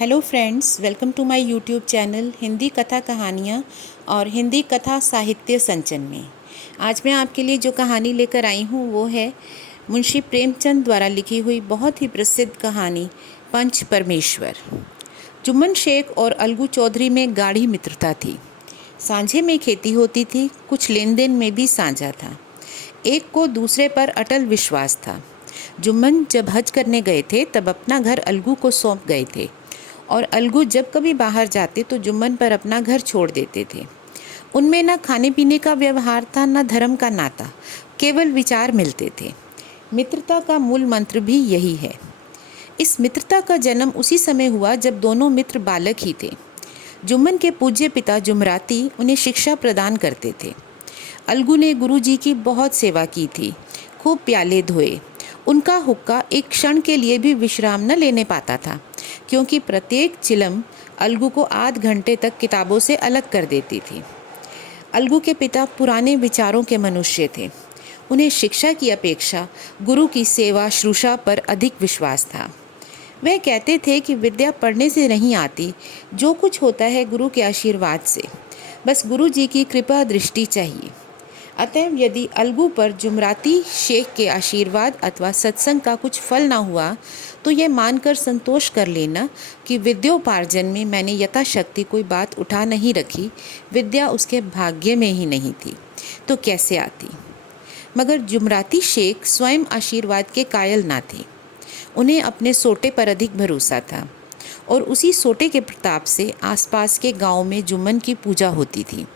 Hello friends, welcome to my YouTube channel Hindi कथा कहानियाँ और हिंदी कथा साहित्य संचन में। आज मैं आपके लिए जो कहानी लेकर आई हूँ वो है मुंशी प्रेमचंद द्वारा लिखी हुई बहुत ही प्रसिद्ध कहानी पंच परमेश्वर। जुम्मन शेख और अलगू चौधरी में गाढ़ी मित्रता थी। सांझे में खेती होती थी, कुछ लेन देन में भी साझा था। एक को दूसरे पर अटल विश्वास था। जुम्मन जब हज करने गए थे तब अपना घर अलगू को सौंप गए थे और अलगू जब कभी बाहर जाते तो जुम्मन पर अपना घर छोड़ देते थे। उनमें न खाने पीने का व्यवहार था, न धर्म का नाता, केवल विचार मिलते थे। मित्रता का मूल मंत्र भी यही है। इस मित्रता का जन्म उसी समय हुआ जब दोनों मित्र बालक ही थे। जुम्मन के पूज्य पिता जुमराती उन्हें शिक्षा प्रदान करते थे। अलगू ने गुरुजी की बहुत सेवा की थी, खूब प्याले धोए। उनका हुक्का एक क्षण के लिए भी विश्राम न लेने पाता था, क्योंकि प्रत्येक चिलम अलगू को आध घंटे तक किताबों से अलग कर देती थी। अलगू के पिता पुराने विचारों के मनुष्य थे। उन्हें शिक्षा की अपेक्षा गुरु की सेवा शुश्रूषा पर अधिक विश्वास था। वह कहते थे कि विद्या पढ़ने से नहीं आती, जो कुछ होता है गुरु के आशीर्वाद से। बस गुरु जी की कृपा दृष्टि चाहिए। अतएव यदि अलगू पर जुमराती शेख के आशीर्वाद अथवा सत्संग का कुछ फल ना हुआ तो यह मानकर संतोष कर लेना कि विद्योपार्जन में मैंने यथाशक्ति कोई बात उठा नहीं रखी। विद्या उसके भाग्य में ही नहीं थी तो कैसे आती। मगर जुमराती शेख स्वयं आशीर्वाद के कायल ना थे। उन्हें अपने सोटे पर अधिक भरोसा था और उसी सोटे के प्रताप से आसपास के गांव में जुम्मन की पूजा होती थी।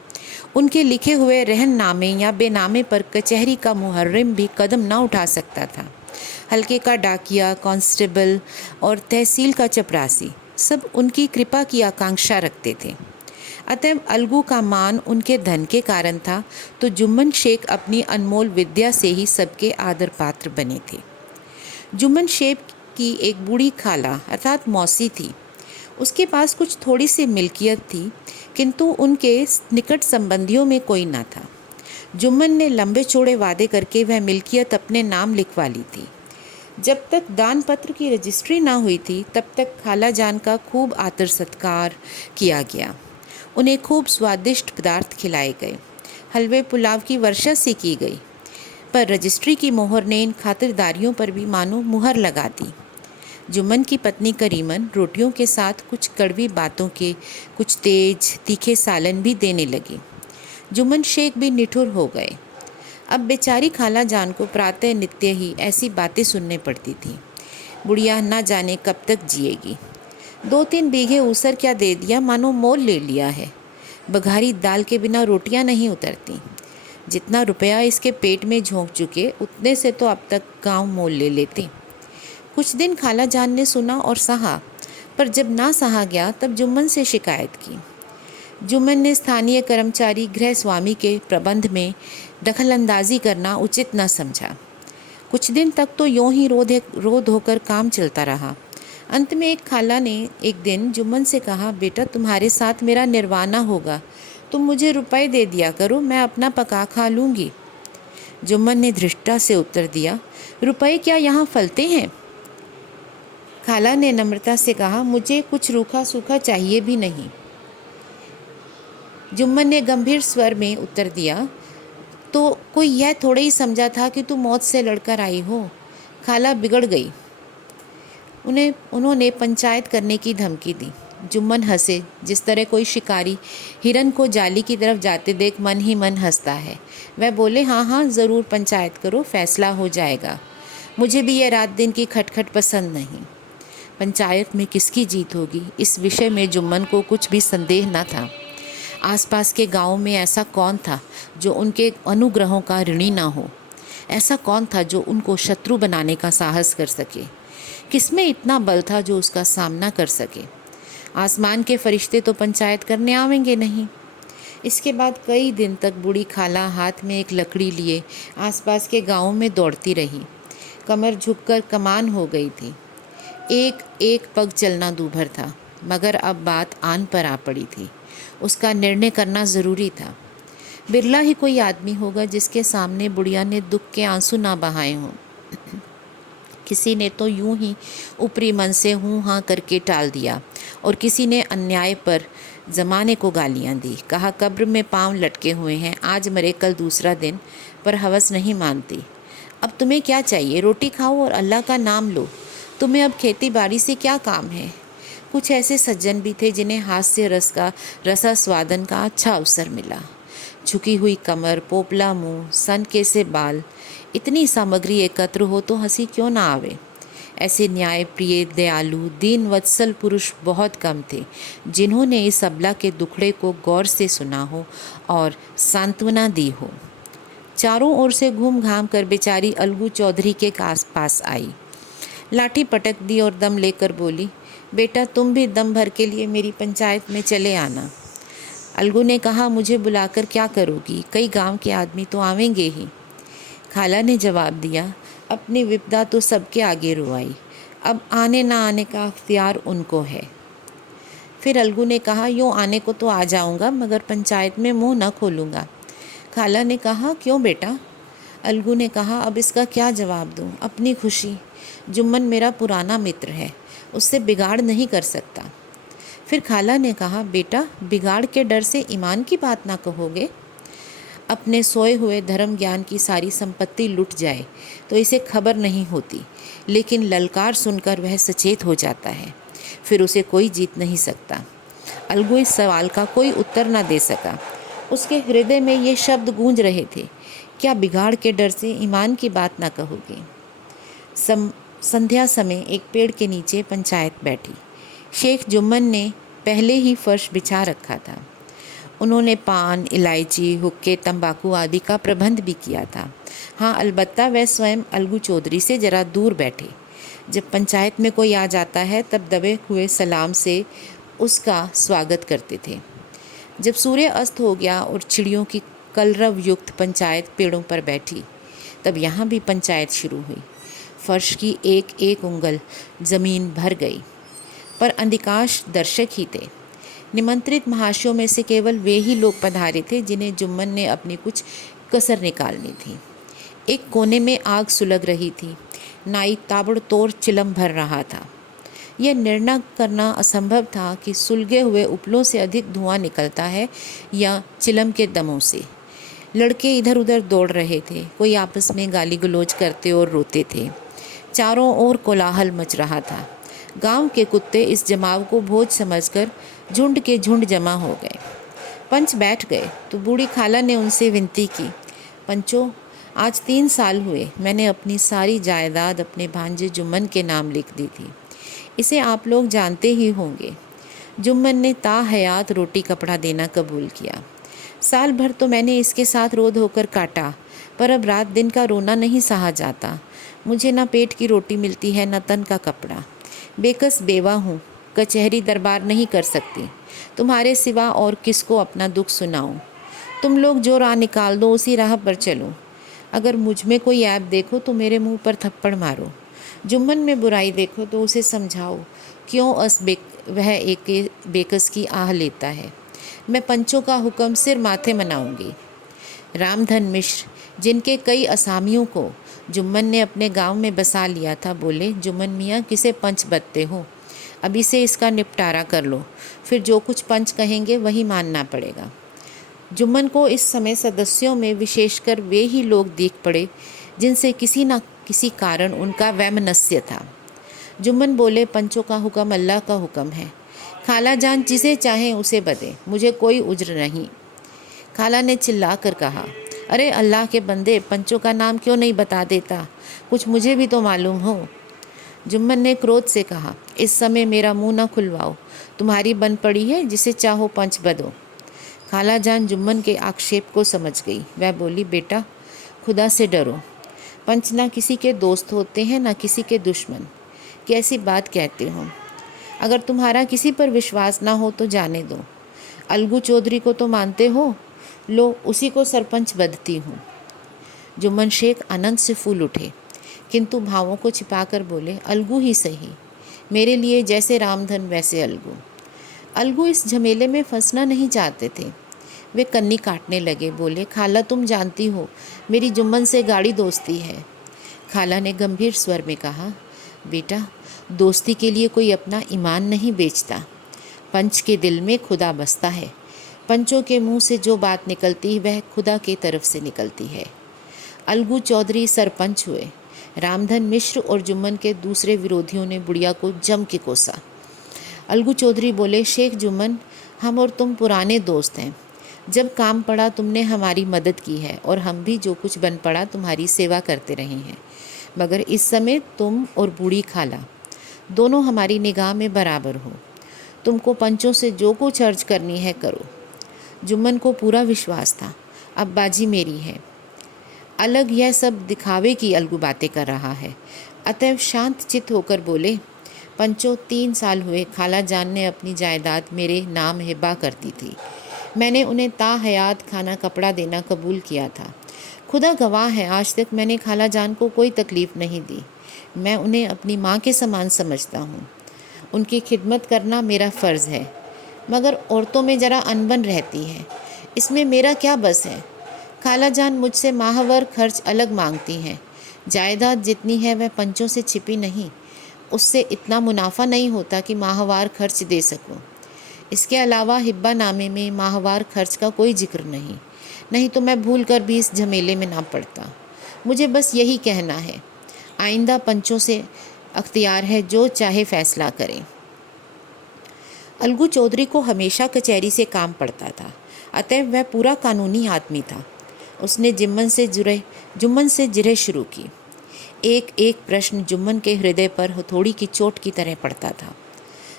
उनके लिखे हुए रहननामे या बेनामे पर कचहरी का मुहर्रिम भी कदम न उठा सकता था। हल्के का डाकिया, कांस्टेबल और तहसील का चपरासी सब उनकी कृपा की आकांक्षा रखते थे। अतएव अलगू का मान उनके धन के कारण था, तो जुम्मन शेख अपनी अनमोल विद्या से ही सबके आदर पात्र बने थे। जुम्मन शेख की एक बूढ़ी खाला अर्थात मौसी थी। उसके पास कुछ थोड़ी सी मिल्कियत थी, किंतु उनके निकट संबंधियों में कोई न था। जुम्मन ने लंबे चौड़े वादे करके वह मिल्कियत अपने नाम लिखवा ली थी। जब तक दान पत्र की रजिस्ट्री ना हुई थी तब तक खाला जान का खूब आदर सत्कार किया गया। उन्हें खूब स्वादिष्ट पदार्थ खिलाए गए। हलवे पुलाव की वर्षा सी की गई, पर रजिस्ट्री की मोहर ने इन खातिरदारियों पर भी मानो मुहर लगा दी। जुम्मन की पत्नी करीमन रोटियों के साथ कुछ कड़वी बातों के कुछ तेज तीखे सालन भी देने लगी। जुम्मन शेख भी निठुर हो गए। अब बेचारी खाला जान को प्रातः नित्य ही ऐसी बातें सुनने पड़ती थी। बुढ़िया न जाने कब तक जिएगी। 2-3 बीघे ऊसर क्या दे दिया, मानो मोल ले लिया है। बघारी दाल के बिना रोटियां नहीं उतरती। जितना रुपया इसके पेट में झोंक चुके उतने से तो अब तक गांव मोल ले लेते। कुछ दिन खाला जान ने सुना और सहा, पर जब ना सहा गया तब जुम्मन से शिकायत की। जुम्मन ने स्थानीय कर्मचारी गृह स्वामी के प्रबंध में दखलंदाजी करना उचित न समझा। कुछ दिन तक तो यूं ही रोध होकर काम चलता रहा। अंत में एक खाला ने एक दिन जुम्मन से कहा, बेटा तुम्हारे साथ मेरा निर्वाणा होगा, तुम मुझे रुपए दे दिया करो, मैं अपना पका खा लूँगी। जुम्मन ने धृष्टता से उत्तर दिया, रुपए क्या यहाँ फलते हैं? खाला ने नम्रता से कहा, मुझे कुछ रूखा सूखा चाहिए भी नहीं। जुम्मन ने गंभीर स्वर में उत्तर दिया, तो कोई यह थोड़े ही समझा था कि तू मौत से लड़कर आई हो। खाला बिगड़ गई। उन्होंने पंचायत करने की धमकी दी। जुम्मन हंसे, जिस तरह कोई शिकारी हिरन को जाली की तरफ जाते देख मन ही मन हंसता है। वह बोले, हाँ हाँ ज़रूर पंचायत करो, फैसला हो जाएगा। मुझे भी यह रात दिन की खटखट पसंद नहीं। पंचायत में किसकी जीत होगी, इस विषय में जुम्मन को कुछ भी संदेह न था। आसपास के गांव में ऐसा कौन था जो उनके अनुग्रहों का ऋणी ना हो? ऐसा कौन था जो उनको शत्रु बनाने का साहस कर सके? किसमें इतना बल था जो उसका सामना कर सके? आसमान के फरिश्ते तो पंचायत करने आवेंगे नहीं। इसके बाद कई दिन तक बूढ़ी खाला हाथ में एक लकड़ी लिए आसपास के गाँव में दौड़ती रही। कमर झुककर कमान हो गई थी। एक एक पग चलना दूभर था, मगर अब बात आन पर आ पड़ी थी। उसका निर्णय करना ज़रूरी था। बिरला ही कोई आदमी होगा जिसके सामने बुढ़िया ने दुख के आंसू ना बहाए हों। किसी ने तो यूं ही ऊपरी मन से हूँ हाँ करके टाल दिया और किसी ने अन्याय पर ज़माने को गालियाँ दी। कहा कब्र में पाँव लटके हुए हैं, आज मरे कल दूसरा दिन, पर हवस नहीं मानती। अब तुम्हें क्या चाहिए? रोटी खाओ और अल्लाह का नाम लो। तुम्हें अब खेती बाड़ी से क्या काम है? कुछ ऐसे सज्जन भी थे जिन्हें हास्य रस का रसास्वादन का अच्छा अवसर मिला। झुकी हुई कमर, पोपला मुंह, सनके से बाल, इतनी सामग्री एकत्र हो तो हंसी क्यों ना आवे। ऐसे न्याय प्रिय, दयालु, दीन वत्सल पुरुष बहुत कम थे जिन्होंने इस अबला के दुखड़े को गौर से सुना हो और सांत्वना दी हो। चारों ओर से घूम घाम कर बेचारी अलगू चौधरी के पास आई, लाठी पटक दी और दम लेकर बोली, बेटा तुम भी दम भर के लिए मेरी पंचायत में चले आना। अलगू ने कहा, मुझे बुलाकर क्या करोगी? कई गांव के आदमी तो आवेंगे ही। खाला ने जवाब दिया, अपनी विपदा तो सबके आगे रुआई, अब आने ना आने का अख्तियार उनको है। फिर अलगू ने कहा, यूँ आने को तो आ जाऊंगा मगर पंचायत में मुंह न खोलूँगा। खाला ने कहा, क्यों बेटा? अलगू ने कहा, अब इसका क्या जवाब दूँ? अपनी खुशी। जुम्मन मेरा पुराना मित्र है, उससे बिगाड़ नहीं कर सकता। फिर खाला ने कहा, बेटा बिगाड़ के डर से ईमान की बात ना कहोगे? अपने सोए हुए धर्म ज्ञान की सारी संपत्ति लुट जाए तो इसे खबर नहीं होती, लेकिन ललकार सुनकर वह सचेत हो जाता है, फिर उसे कोई जीत नहीं सकता। अलगू इस सवाल का कोई उत्तर न दे सका। उसके हृदय में ये शब्द गूंज रहे थे, क्या बिगाड़ के डर से ईमान की बात ना कहोगे? संध्या समय एक पेड़ के नीचे पंचायत बैठी। शेख जुम्मन ने पहले ही फर्श बिछा रखा था। उन्होंने पान, इलायची, हुक्के, तंबाकू आदि का प्रबंध भी किया था। हाँ, अलबत्ता वह स्वयं अलगू चौधरी से जरा दूर बैठे। जब पंचायत में कोई आ जाता है तब दबे हुए सलाम से उसका स्वागत करते थे। जब सूर्य अस्त हो गया और चिड़ियों की कलरव युक्त पंचायत पेड़ों पर बैठी, तब यहाँ भी पंचायत शुरू हुई। फर्श की एक एक उंगल ज़मीन भर गई, पर अधिकांश दर्शक ही थे। निमंत्रित महाशयों में से केवल वे ही लोग पधारे थे जिन्हें जुम्मन ने अपनी कुछ कसर निकालनी थी। एक कोने में आग सुलग रही थी। नाई ताबड़तोड़ चिलम भर रहा था। यह निर्णय करना असंभव था कि सुलगे हुए उपलों से अधिक धुआं निकलता है या चिलम के दमों से। लड़के इधर उधर दौड़ रहे थे, कोई आपस में गाली गलौज करते और रोते थे। चारों ओर कोलाहल मच रहा था। गांव के कुत्ते इस जमाव को भोज समझकर झुंड के झुंड जमा हो गए। पंच बैठ गए तो बूढ़ी खाला ने उनसे विनती की, पंचों, आज 3 साल हुए मैंने अपनी सारी जायदाद अपने भांजे जुम्मन के नाम लिख दी थी। इसे आप लोग जानते ही होंगे। जुम्मन ने ताहयात रोटी कपड़ा देना कबूल किया। साल भर तो मैंने इसके साथ रोध होकर काटा, पर अब रात दिन का रोना नहीं सहा जाता। मुझे ना पेट की रोटी मिलती है न तन का कपड़ा। बेकस बेवा हूँ, कचहरी दरबार नहीं कर सकती। तुम्हारे सिवा और किसको अपना दुख सुनाऊं? तुम लोग जो राह निकाल दो उसी राह पर चलो। अगर मुझ में कोई ऐब देखो तो मेरे मुंह पर थप्पड़ मारो। जुम्मन में बुराई देखो तो उसे समझाओ क्यों वह एक बेकस की आह लेता है। मैं पंचों का हुक्म सिर माथे मनाऊंगी। रामधन मिश्र, जिनके कई असामियों को जुम्मन ने अपने गांव में बसा लिया था, बोले, जुम्मन मियाँ किसे पंच बदते हो? अभी से इसका निपटारा कर लो, फिर जो कुछ पंच कहेंगे वही मानना पड़ेगा। जुम्मन को इस समय सदस्यों में विशेषकर वे ही लोग दिख पड़े जिनसे किसी न किसी कारण उनका वैमनस्य था। जुम्मन बोले, पंचों का हुक्म अल्लाह का हुक्म है। खाला जान जिसे चाहे उसे बदे, मुझे कोई उज्र नहीं। खाला ने चिल्ला कर कहा, अरे अल्लाह के बंदे, पंचों का नाम क्यों नहीं बता देता? कुछ मुझे भी तो मालूम हो। जुम्मन ने क्रोध से कहा, इस समय मेरा मुंह न खुलवाओ। तुम्हारी बन पड़ी है, जिसे चाहो पंच बदो। खाला जान जुम्मन के आक्षेप को समझ गई। वह बोली, बेटा खुदा से डरो। पंच ना किसी के दोस्त होते हैं ना किसी के दुश्मन। कैसी बात कहते हो? अगर तुम्हारा किसी पर विश्वास ना हो तो जाने दो। अलगू चौधरी को तो मानते हो, लो उसी को सरपंच बदती हूँ। जुम्मन शेख आनंद से फूल उठे, किंतु भावों को छिपाकर बोले, अलगू ही सही, मेरे लिए जैसे रामधन वैसे अलगू। अलगू इस झमेले में फंसना नहीं चाहते थे। वे कन्नी काटने लगे, बोले, खाला तुम जानती हो मेरी जुम्मन से गाढ़ी दोस्ती है। खाला ने गंभीर स्वर में कहा, बेटा, दोस्ती के लिए कोई अपना ईमान नहीं बेचता। पंच के दिल में खुदा बसता है। पंचों के मुंह से जो बात निकलती है वह खुदा की तरफ से निकलती है। अलगू चौधरी सरपंच हुए। रामधन मिश्र और जुम्मन के दूसरे विरोधियों ने बुढ़िया को जम के कोसा। अलगू चौधरी बोले, शेख जुम्मन, हम और तुम पुराने दोस्त हैं। जब काम पड़ा तुमने हमारी मदद की है और हम भी जो कुछ बन पड़ा तुम्हारी सेवा करते रहे हैं, मगर इस समय तुम और बूढ़ी खाला दोनों हमारी निगाह में बराबर हो। तुमको पंचों से जो कुछ अर्ज करनी है करो। जुम्मन को पूरा विश्वास था, अब बाजी मेरी है। अलग यह सब दिखावे की अलगू बातें कर रहा है, अतएव शांत चित्त होकर बोले, पंचों, 3 साल हुए खाला जान ने अपनी जायदाद मेरे नाम हिब्बा करती थी। मैंने उन्हें ताहयात खाना कपड़ा देना कबूल किया था। खुदा गवाह है, आज तक मैंने खाला जान को कोई तकलीफ़ नहीं दी। मैं उन्हें अपनी माँ के समान समझता हूँ। उनकी खिदमत करना मेरा फ़र्ज़ है, मगर औरतों में ज़रा अनबन रहती है, इसमें मेरा क्या बस है। खाला जान मुझसे माहवार खर्च अलग मांगती हैं। जायदाद जितनी है वह पंचों से छिपी नहीं, उससे इतना मुनाफा नहीं होता कि माहवार खर्च दे सकूं। इसके अलावा हिब्बा नामे में माहवार खर्च का कोई जिक्र नहीं तो मैं भूल कर भी इस झमेले में ना पड़ता। मुझे बस यही कहना है, आइंदा पंचों से अख्तियार है, जो चाहे फैसला करें। अलगू चौधरी को हमेशा कचहरी से काम पड़ता था, अतएव वह पूरा कानूनी आदमी था। उसने जुम्मन से जिरह शुरू की। एक एक प्रश्न जुम्मन के हृदय पर हथौड़ी की चोट की तरह पड़ता था।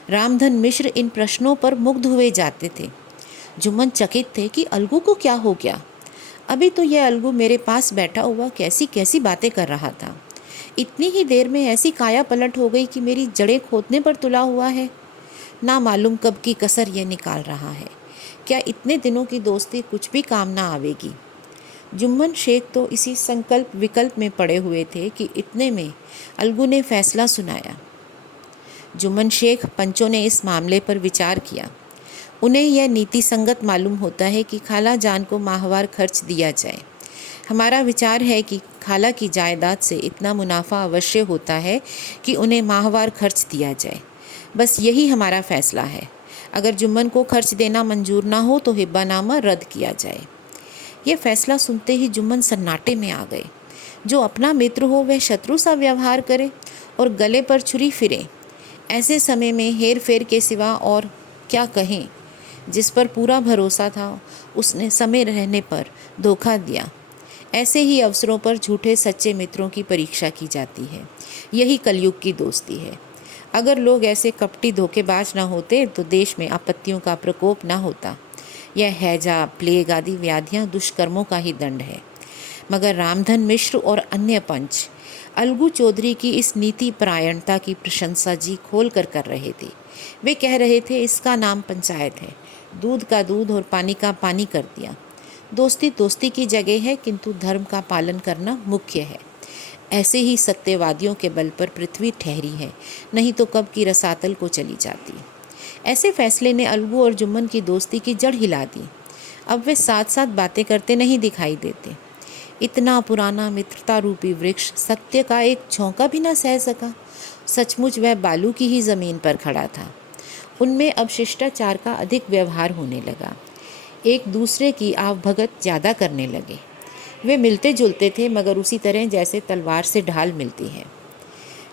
रामधन मिश्र इन प्रश्नों पर मुग्ध हुए जाते थे। जुम्मन चकित थे कि अलगू को क्या हो गया। अभी तो यह अलगू मेरे पास बैठा हुआ कैसी कैसी बातें कर रहा था, इतनी ही देर में ऐसी काया पलट हो गई कि मेरी जड़ें खोदने पर तुला हुआ है। ना मालूम कब की कसर यह निकाल रहा है। क्या इतने दिनों की दोस्ती कुछ भी काम ना आवेगी। जुम्मन शेख तो इसी संकल्प विकल्प में पड़े हुए थे कि इतने में अलगू ने फैसला सुनाया। जुम्मन शेख, पंचों ने इस मामले पर विचार किया। उन्हें यह नीति संगत मालूम होता है कि खाला जान को माहवार खर्च दिया जाए। हमारा विचार है कि खाला की जायदाद से इतना मुनाफा अवश्य होता है कि उन्हें माहवार खर्च दिया जाए। बस यही हमारा फैसला है। अगर जुम्मन को खर्च देना मंजूर ना हो तो हिब्बानामा रद्द किया जाए। यह फैसला सुनते ही जुम्मन सन्नाटे में आ गए। जो अपना मित्र हो वह शत्रु सा व्यवहार करे और गले पर छुरी फिरे। ऐसे समय में हेर फेर के सिवा और क्या कहें। जिस पर पूरा भरोसा था उसने समय रहने पर धोखा दिया। ऐसे ही अवसरों पर झूठे सच्चे मित्रों की परीक्षा की जाती है। यही कलयुग की दोस्ती है। अगर लोग ऐसे कपटी धोखेबाज न होते तो देश में आपत्तियों का प्रकोप न होता। यह हैजा, प्लेग आदि व्याधियाँ दुष्कर्मों का ही दंड है। मगर रामधन मिश्र और अन्य पंच अलगू चौधरी की इस नीति परायणता की प्रशंसा जी खोल कर रहे थे। वे कह रहे थे, इसका नाम पंचायत है। दूध का दूध और पानी का पानी कर दिया। दोस्ती दोस्ती की जगह है, किंतु धर्म का पालन करना मुख्य है। ऐसे ही सत्यवादियों के बल पर पृथ्वी ठहरी है, नहीं तो कब की रसातल को चली जाती। ऐसे फैसले ने अलगू और जुम्मन की दोस्ती की जड़ हिला दी। अब वे साथ साथ बातें करते नहीं दिखाई देते। इतना पुराना मित्रता रूपी वृक्ष सत्य का एक झोंका भी न सह सका। सचमुच वह बालू की ही ज़मीन पर खड़ा था। उनमें अब शिष्टाचार का अधिक व्यवहार होने लगा। एक दूसरे की आवभगत ज़्यादा करने लगे। वे मिलते जुलते थे, मगर उसी तरह जैसे तलवार से ढाल मिलती है।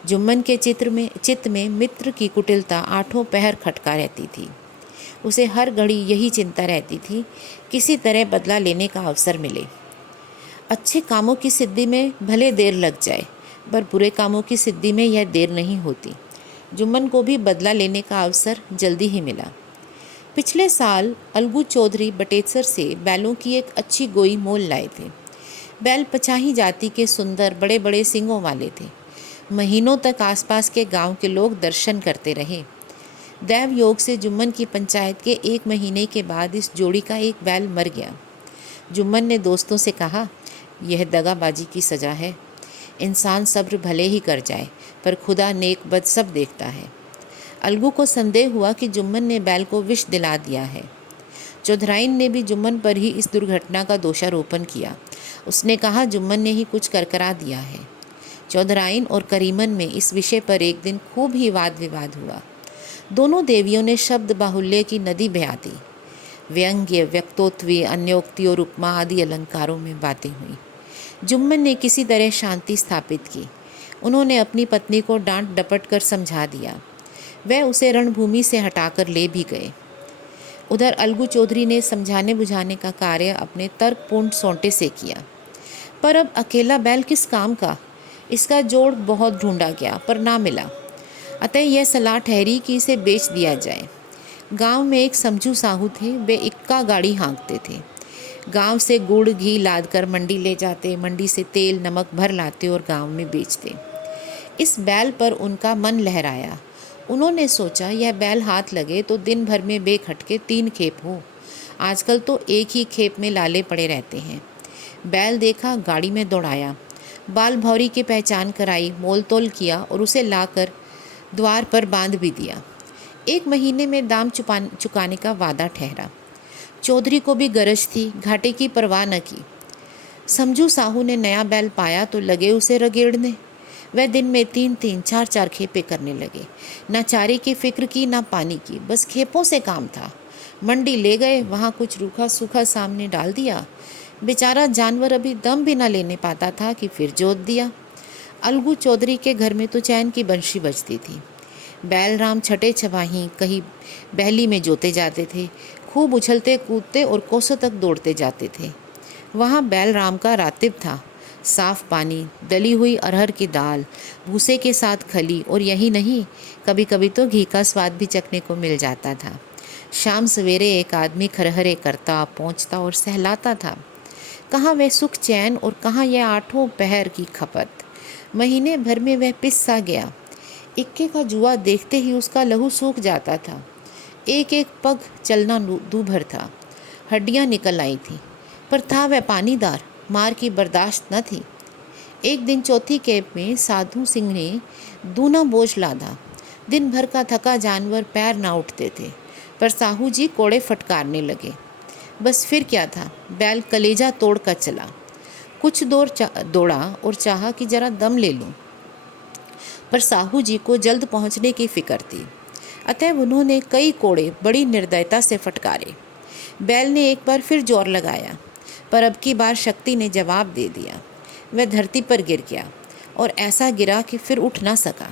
जुम्मन के चित्त में मित्र की कुटिलता आठों पहर खटका रहती थी। उसे हर घड़ी यही चिंता रहती थी, किसी तरह बदला लेने का अवसर मिले। अच्छे कामों की सिद्धि में भले देर लग जाए, पर बुरे कामों की सिद्धि में यह देर नहीं होती। जुम्मन को भी बदला लेने का अवसर जल्दी ही मिला। पिछले साल अलगू चौधरी बटेसर से बैलों की एक अच्छी गोई मोल लाए थे। बैल पचाही जाति के सुंदर बड़े बड़े सींगों वाले थे। महीनों तक आसपास के गांव के लोग दर्शन करते रहे। दैव योग से जुम्मन की पंचायत के 1 महीने के बाद इस जोड़ी का एक बैल मर गया। जुम्मन ने दोस्तों से कहा, यह दगाबाजी की सज़ा है। इंसान सब्र भले ही कर जाए, पर खुदा नेक बद सब देखता है। अलगू को संदेह हुआ कि जुम्मन ने बैल को विष दिला दिया है। चौधराइन ने भी जुम्मन पर ही इस दुर्घटना का दोषारोपण किया। उसने कहा, जुम्मन ने ही कुछ करकरा दिया है। चौधराइन और करीमन में इस विषय पर एक दिन खूब ही वाद विवाद हुआ। दोनों देवियों ने शब्द बाहुल्य की नदी बहा दी। व्यंग्य, व्यक्तोत्वी, अन्योक्ति और उपमा आदि अलंकारों में बातें हुई। जुम्मन ने किसी तरह शांति स्थापित की। उन्होंने अपनी पत्नी को डांट डपट कर समझा दिया। वह उसे रणभूमि से हटाकर ले भी गए। उधर अलगू चौधरी ने समझाने बुझाने का कार्य अपने तर्कपूर्ण सोंटे से किया। पर अब अकेला बैल किस काम का? इसका जोड़ बहुत ढूंढा गया पर ना मिला। अतः यह सलाह ठहरी कि इसे बेच दिया जाए। गांव में एक समझू साहू थे। वे इक्का गाड़ी हाँकते थे। गांव से गुड़ घी लाद कर मंडी ले जाते, मंडी से तेल नमक भर लाते और गांव में बेचते। इस बैल पर उनका मन लहराया। उन्होंने सोचा यह बैल हाथ लगे तो दिन भर में बेखटके 3 खेप हो। आजकल तो एक ही खेप में लाले पड़े रहते हैं। बैल देखा, गाड़ी में दौड़ाया, बाल भौरी की पहचान कराई, मोल तोल किया और उसे लाकर द्वार पर बांध भी दिया। 1 महीने में दाम चुकाने का वादा ठहरा। चौधरी को भी गरज थी, घाटे की परवाह न की। समझू साहू ने नया बैल पाया तो लगे उसे रगेड़ने। वह दिन में 3-3, 4-4 खेपे करने लगे। न चारे की फिक्र की न पानी की, बस खेपों से काम था। मंडी ले गए, वहाँ कुछ रूखा सूखा सामने डाल दिया। बेचारा जानवर अभी दम भी न लेने पाता था कि फिर जोत दिया। अलगू चौधरी के घर में तो चैन की बंशी बजती थी। बैलराम छठे छबाही कहीं बहली में जोते जाते थे। खूब उछलते कूदते और कोसों तक दौड़ते जाते थे। वहाँ बैलराम का रातिब था। साफ पानी, दली हुई अरहर की दाल, भूसे के साथ खली और यही नहीं, कभी कभी तो घी का स्वाद भी चखने को मिल जाता था। शाम सवेरे एक आदमी खरहरे करता, पहुँचता और सहलाता था। कहाँ वह सुख चैन और कहाँ यह 8 पहर की खपत। महीने भर में वह पिस सा गया। इक्के का जुआ देखते ही उसका लहू सूख जाता था। एक एक पग चलना दूभर था। हड्डियाँ निकल आई थी, पर था वह पानीदार, मार की बर्दाश्त न थी। एक दिन चौथी कैब में साधु सिंह ने दूना बोझ लादा। दिन भर का थका जानवर पैर ना उठते थे, पर साहू जी कोड़े फटकारने लगे। बस फिर क्या था, बैल कलेजा तोड़ कर चला। कुछ दूर दौड़ा और चाहा कि जरा दम ले लूं, पर साहू जी को जल्द पहुंचने की फिक्र थी। अतः उन्होंने कई कोड़े बड़ी निर्दयता से फटकारे। बैल ने एक बार फिर जोर लगाया, पर अब की बार शक्ति ने जवाब दे दिया। वह धरती पर गिर गया और ऐसा गिरा कि फिर उठ ना सका।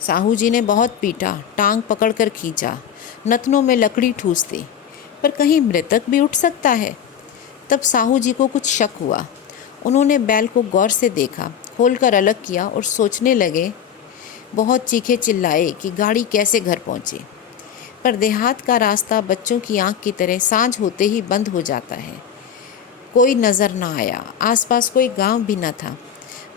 साहू जी ने बहुत पीटा, टांग पकड़कर खींचा, नथनों में लकड़ी ठूस दी, पर कहीं मृतक भी उठ सकता है। तब साहू जी को कुछ शक हुआ। उन्होंने बैल को गौर से देखा, खोलकर अलग किया और सोचने लगे। बहुत चीखे चिल्लाए कि गाड़ी कैसे घर पहुँचे। पर देहात का रास्ता बच्चों की आंख की तरह सांझ होते ही बंद हो जाता है। कोई नज़र ना आया, आसपास कोई गांव भी न था।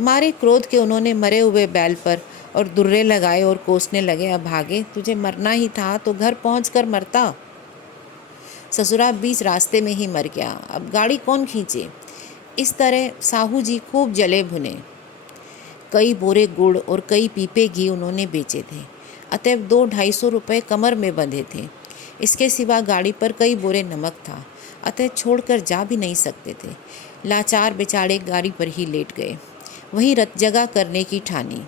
मारे क्रोध के उन्होंने मरे हुए बैल पर और दुर्रे लगाए और कोसने लगे, अब भागे, तुझे मरना ही था तो घर पहुंचकर मरता। ससुरा बीच रास्ते में ही मर गया, अब गाड़ी कौन खींचे। इस तरह साहू जी खूब जले भुने। कई बोरे गुड़ और कई पीपे घी उन्होंने बेचे थे। अतएव 200-250 रुपये कमर में बंधे थे। इसके सिवा गाड़ी पर कई बोरे नमक था, अतः छोड़कर जा भी नहीं सकते थे। लाचार बेचारे गाड़ी पर ही लेट गए। वहीं रत जगह करने की ठानी।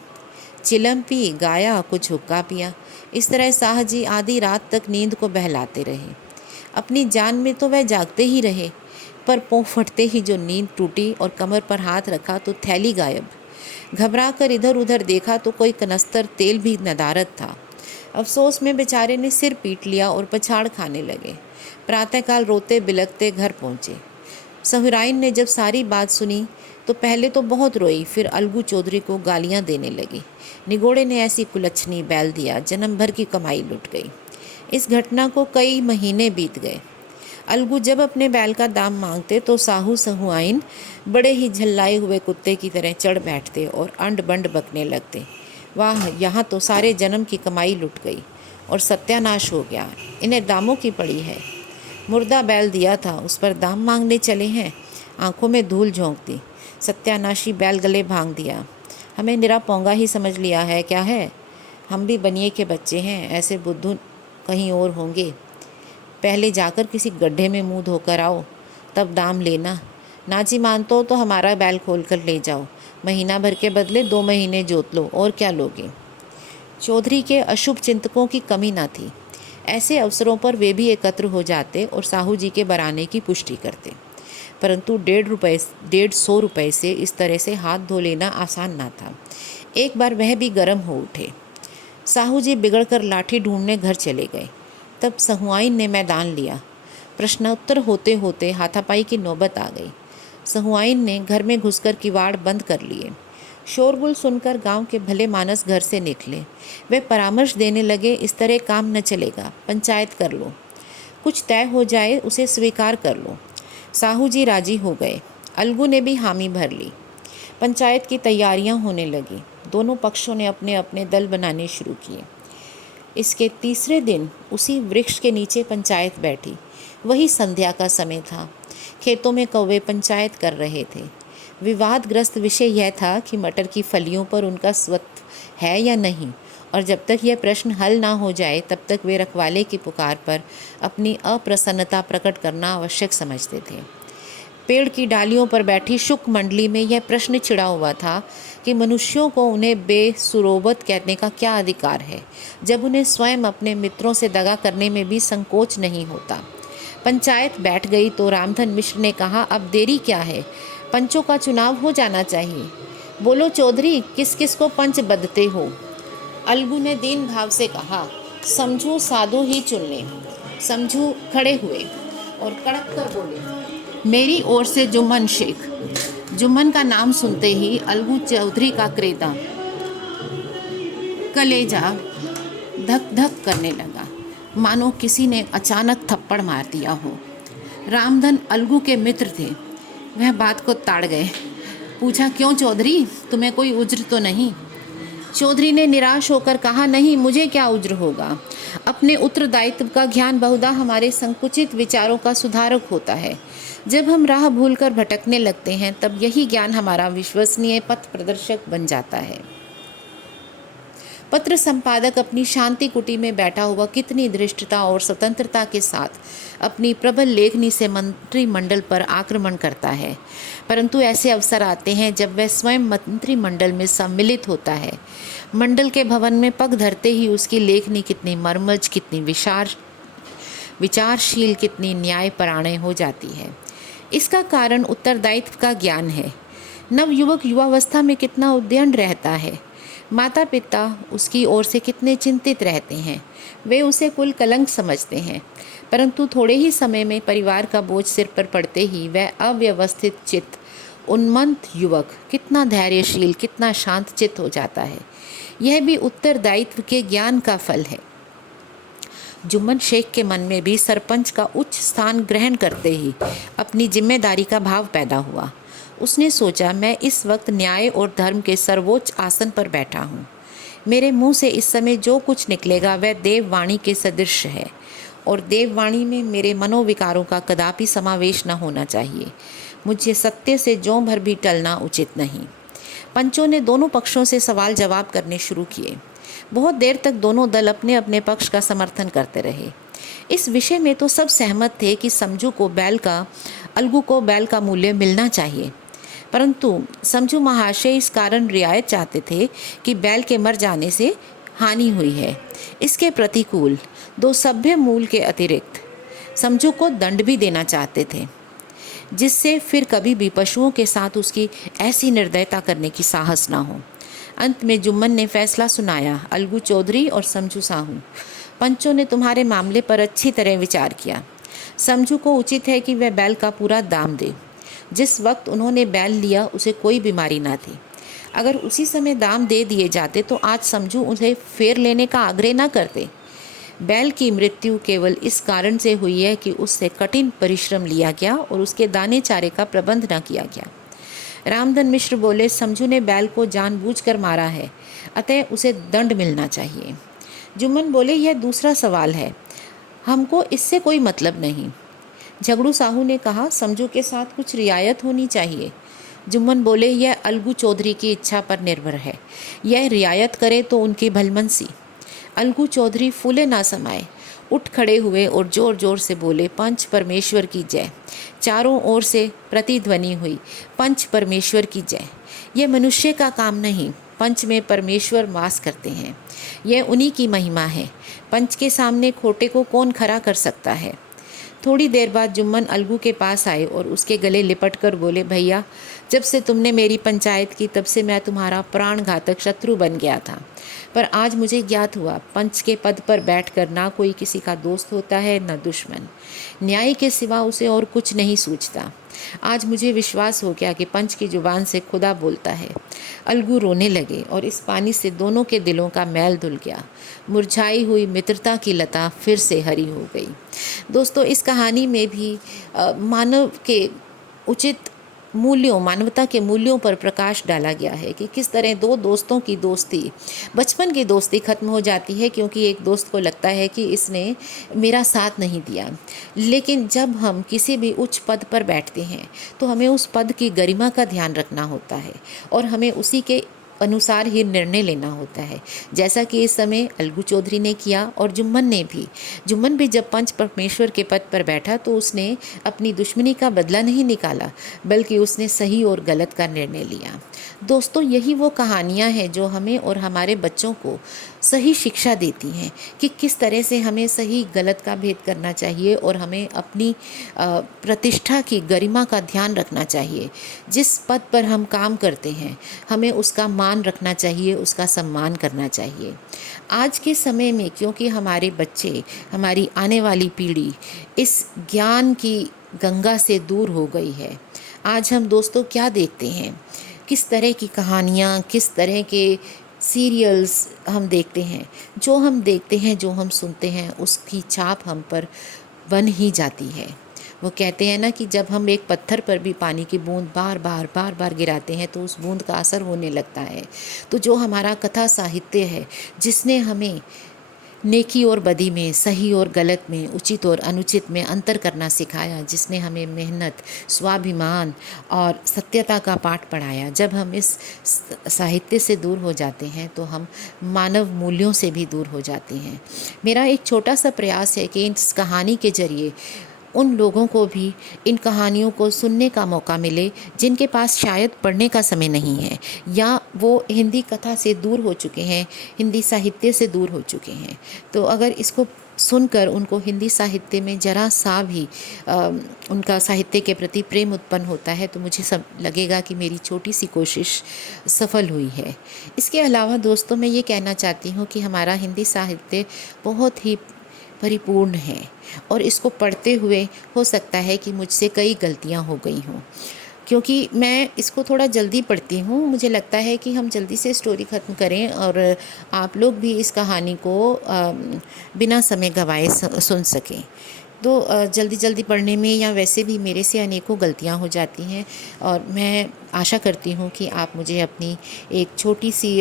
चिलम पी, गाया, कुछ हुक्का पिया। इस तरह साह जी आधी रात तक नींद को बहलाते रहे। अपनी जान में तो वह जागते ही रहे, पर पों फटते ही जो नींद टूटी और कमर पर हाथ रखा तो थैली गायब। घबरा कर इधर उधर देखा तो कोई कनस्तर तेल भी नदारद था। अफसोस में बेचारे ने सिर पीट लिया और पछाड़ खाने लगे। प्रातःकाल रोते बिलखते घर पहुँचे। सहुराइन ने जब सारी बात सुनी तो पहले तो बहुत रोई, फिर अलगू चौधरी को गालियाँ देने लगी। निगोड़े ने ऐसी कुलच्छनी बैल दिया, जन्म भर की कमाई लुट गई। इस घटना को कई महीने बीत गए। अलगू जब अपने बैल का दाम मांगते तो साहू सहुआइन बड़े ही झल्लाए हुए कुत्ते की तरह चढ़ बैठते और अंड बंड बकने लगते। वाह, यहाँ तो सारे जन्म की कमाई लुट गई और सत्यानाश हो गया। इन्हें दामों की पड़ी है। मुर्दा बैल दिया था, उस पर दाम मांगने चले हैं। आंखों में धूल झोंक दी। सत्यानाशी बैल गले भांग दिया। हमें निरा पोंगा ही समझ लिया है क्या है? हम भी बनिए के बच्चे हैं, ऐसे बुद्धू कहीं और होंगे। पहले जाकर किसी गड्ढे में मुंह धोकर आओ, तब दाम लेना। नाची मानतो तो हमारा बैल खोल कर ले जाओ, महीना भर के बदले 2 महीने जोत लो, और क्या लोगे। चौधरी के अशुभ चिंतकों की कमी न थी। ऐसे अवसरों पर वे भी एकत्र हो जाते और साहू जी के बराने की पुष्टि करते, परंतु 150 रुपये से इस तरह से हाथ धो लेना आसान ना था। एक बार वह भी गर्म हो उठे। साहू जी बिगड़कर लाठी ढूंढने घर चले गए। तब सहुआइन ने मैदान लिया। प्रश्नोत्तर होते होते हाथापाई की नौबत आ गई। सहुआइन ने घर में घुसकर किवाड़ बंद कर लिए। शोरगुल सुनकर गांव के भले मानस घर से निकले। वे परामर्श देने लगे, इस तरह काम न चलेगा, पंचायत कर लो, कुछ तय हो जाए उसे स्वीकार कर लो। साहू जी राजी हो गए। अलगू ने भी हामी भर ली। पंचायत की तैयारियां होने लगी। दोनों पक्षों ने अपने अपने दल बनाने शुरू किए। इसके तीसरे दिन उसी वृक्ष के नीचे पंचायत बैठी। वही संध्या का समय था। खेतों में कौवे पंचायत कर रहे थे। विवादग्रस्त विषय यह था कि मटर की फलियों पर उनका स्वत्व है या नहीं, और जब तक यह प्रश्न हल ना हो जाए तब तक वे रखवाले की पुकार पर अपनी अप्रसन्नता प्रकट करना आवश्यक समझते थे। पेड़ की डालियों पर बैठी शुक मंडली में यह प्रश्न छिड़ा हुआ था कि मनुष्यों को उन्हें बेसुरोबत कहने का क्या अधिकार है, जब उन्हें स्वयं अपने मित्रों से दगा करने में भी संकोच नहीं होता। पंचायत बैठ गई तो रामधन मिश्र ने कहा, अब देरी क्या है, पंचों का चुनाव हो जाना चाहिए। बोलो चौधरी, किस किस को पंच बदते हो। अलगू ने दीन भाव से कहा, समझू साधु ही चुन लें। समझू खड़े हुए और कड़क कर बोले, मेरी ओर से जुम्मन शेख। जुम्मन का नाम सुनते ही अलगू चौधरी का क्रेता कलेजा धक धक करने लगा, मानो किसी ने अचानक थप्पड़ मार दिया हो। रामधन अलगू के मित्र थे। वह बात को ताड़ गए। पूछा, क्यों चौधरी, तुम्हें कोई उज्र तो नहीं। चौधरी ने निराश होकर कहा, नहीं, मुझे क्या उज्र होगा। अपने उत्तरदायित्व का ज्ञान बहुधा हमारे संकुचित विचारों का सुधारक होता है। जब हम राह भूलकर भटकने लगते हैं तब यही ज्ञान हमारा विश्वसनीय पथ प्रदर्शक बन जाता है। पत्र संपादक अपनी शांति कुटी में बैठा हुआ कितनी धृष्टता और स्वतंत्रता के साथ अपनी प्रबल लेखनी से मंत्रिमंडल पर आक्रमण करता है, परंतु ऐसे अवसर आते हैं जब वह स्वयं मंत्रिमंडल में सम्मिलित होता है। मंडल के भवन में पग धरते ही उसकी लेखनी कितनी मर्मज, कितनी विचारशील, कितनी न्यायपरायण हो जाती है। इसका कारण उत्तरदायित्व का ज्ञान है। नवयुवक युवावस्था में कितना उद्यम रहता है। माता पिता उसकी ओर से कितने चिंतित रहते हैं। वे उसे कुल कलंक समझते हैं, परंतु थोड़े ही समय में परिवार का बोझ सिर पर पड़ते ही वह अव्यवस्थित चित्त उन्मत्त युवक कितना धैर्यशील, कितना शांत चित्त हो जाता है। यह भी उत्तरदायित्व के ज्ञान का फल है। जुम्मन शेख के मन में भी सरपंच का उच्च स्थान ग्रहण करते ही अपनी जिम्मेदारी का भाव पैदा हुआ। उसने सोचा, मैं इस वक्त न्याय और धर्म के सर्वोच्च आसन पर बैठा हूँ। मेरे मुंह से इस समय जो कुछ निकलेगा वह देववाणी के सदृश है, और देववाणी में मेरे मनोविकारों का कदापि समावेश न होना चाहिए। मुझे सत्य से ज्यों भर भी टलना उचित नहीं। पंचों ने दोनों पक्षों से सवाल जवाब करने शुरू किए। बहुत देर तक दोनों दल अपने अपने पक्ष का समर्थन करते रहे। इस विषय में तो सब सहमत थे कि अलगू को बैल का मूल्य मिलना चाहिए, परंतु समझू महाशय इस कारण रियायत चाहते थे कि बैल के मर जाने से हानि हुई है। इसके प्रतिकूल 2 सभ्य मूल के अतिरिक्त समझू को दंड भी देना चाहते थे, जिससे फिर कभी भी पशुओं के साथ उसकी ऐसी निर्दयता करने की साहस ना हो। अंत में जुम्मन ने फैसला सुनाया, अलगू चौधरी और समझू साहू, पंचों ने तुम्हारे मामले पर अच्छी तरह विचार किया। समझू को उचित है कि वह बैल का पूरा दाम दे। जिस वक्त उन्होंने बैल लिया उसे कोई बीमारी ना थी। अगर उसी समय दाम दे दिए जाते तो आज समझू उसे फेर लेने का आग्रह ना करते। बैल की मृत्यु केवल इस कारण से हुई है कि उससे कठिन परिश्रम लिया गया और उसके दाने चारे का प्रबंध न किया गया। रामधन मिश्र बोले, समझू ने बैल को जानबूझकर मारा है, अतः उसे दंड मिलना चाहिए। जुम्मन बोले, यह दूसरा सवाल है, हमको इससे कोई मतलब नहीं। झगड़ू साहू ने कहा, समझू के साथ कुछ रियायत होनी चाहिए। जुम्मन बोले, यह अलगू चौधरी की इच्छा पर निर्भर है। यह रियायत करे तो उनकी भलमनसी। अलगू चौधरी फूले ना समाये, उठ खड़े हुए और जोर जोर से बोले, पंच परमेश्वर की जय। चारों ओर से प्रतिध्वनि हुई, पंच परमेश्वर की जय। यह मनुष्य का काम नहीं, पंच में परमेश्वर वास करते हैं। यह उन्हीं की महिमा है। पंच के सामने खोटे को कौन खड़ा कर सकता है। थोड़ी देर बाद जुम्मन अलगू के पास आए और उसके गले लिपट कर बोले, भैया, जब से तुमने मेरी पंचायत की तब से मैं तुम्हारा प्राणघातक शत्रु बन गया था। पर आज मुझे ज्ञात हुआ, पंच के पद पर बैठकर ना कोई किसी का दोस्त होता है न दुश्मन। न्याय के सिवा उसे और कुछ नहीं सूझता। आज मुझे विश्वास हो गया कि पंच की जुबान से खुदा बोलता है। अलगू रोने लगे और इस पानी से दोनों के दिलों का मैल धुल गया। मुरझाई हुई मित्रता की लता फिर से हरी हो गई। दोस्तों, इस कहानी में भी मानव के उचित मूल्यों, मानवता के मूल्यों पर प्रकाश डाला गया है कि किस तरह दो दोस्तों की दोस्ती, बचपन की दोस्ती खत्म हो जाती है क्योंकि एक दोस्त को लगता है कि इसने मेरा साथ नहीं दिया। लेकिन जब हम किसी भी उच्च पद पर बैठते हैं तो हमें उस पद की गरिमा का ध्यान रखना होता है और हमें उसी के अनुसार ही निर्णय लेना होता है, जैसा कि इस समय अलगू चौधरी ने किया और जुम्मन भी जब पंच परमेश्वर के पद पर बैठा तो उसने अपनी दुश्मनी का बदला नहीं निकाला, बल्कि उसने सही और गलत का निर्णय लिया। दोस्तों, यही वो कहानियाँ हैं जो हमें और हमारे बच्चों को सही शिक्षा देती हैं कि किस तरह से हमें सही गलत का भेद करना चाहिए और हमें अपनी प्रतिष्ठा की गरिमा का ध्यान रखना चाहिए। जिस पद पर हम काम करते हैं हमें उसका मान रखना चाहिए, उसका सम्मान करना चाहिए। आज के समय में क्योंकि हमारे बच्चे, हमारी आने वाली पीढ़ी इस ज्ञान की गंगा से दूर हो गई है, आज हम दोस्तों क्या देखते हैं, किस तरह की कहानियाँ, किस तरह के सीरियल्स हम देखते हैं। जो हम देखते हैं, जो हम सुनते हैं, उसकी छाप हम पर बन ही जाती है। वो कहते हैं ना कि जब हम एक पत्थर पर भी पानी की बूंद बार बार गिराते हैं तो उस बूंद का असर होने लगता है। तो जो हमारा कथा साहित्य है, जिसने हमें नेकी और बदी में, सही और गलत में, उचित और अनुचित में अंतर करना सिखाया, जिसने हमें मेहनत, स्वाभिमान और सत्यता का पाठ पढ़ाया, जब हम इस साहित्य से दूर हो जाते हैं तो हम मानव मूल्यों से भी दूर हो जाते हैं। मेरा एक छोटा सा प्रयास है कि इस कहानी के जरिए उन लोगों को भी इन कहानियों को सुनने का मौका मिले जिनके पास शायद पढ़ने का समय नहीं है, या वो हिंदी कथा से दूर हो चुके हैं, हिंदी साहित्य से दूर हो चुके हैं। तो अगर इसको सुनकर उनको हिंदी साहित्य में जरा सा भी उनका साहित्य के प्रति प्रेम उत्पन्न होता है तो मुझे सब लगेगा कि मेरी छोटी सी कोशिश सफल हुई है। इसके अलावा दोस्तों, मैं ये कहना चाहती हूँ कि हमारा हिंदी साहित्य बहुत ही परिपूर्ण है और इसको पढ़ते हुए हो सकता है कि मुझसे कई गलतियां हो गई हों, क्योंकि मैं इसको थोड़ा जल्दी पढ़ती हूँ। मुझे लगता है कि हम जल्दी से स्टोरी ख़त्म करें और आप लोग भी इस कहानी को बिना समय गंवाए सुन सकें। तो जल्दी पढ़ने में या वैसे भी मेरे से अनेकों गलतियां हो जाती हैं और मैं आशा करती हूँ कि आप मुझे अपनी एक छोटी सी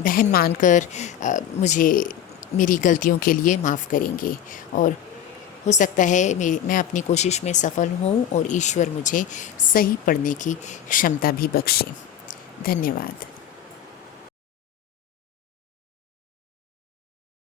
बहन मानकर मुझे मेरी गलतियों के लिए माफ़ करेंगे और हो सकता है मैं अपनी कोशिश में सफल हूँ और ईश्वर मुझे सही पढ़ने की क्षमता भी बख्शे। धन्यवाद।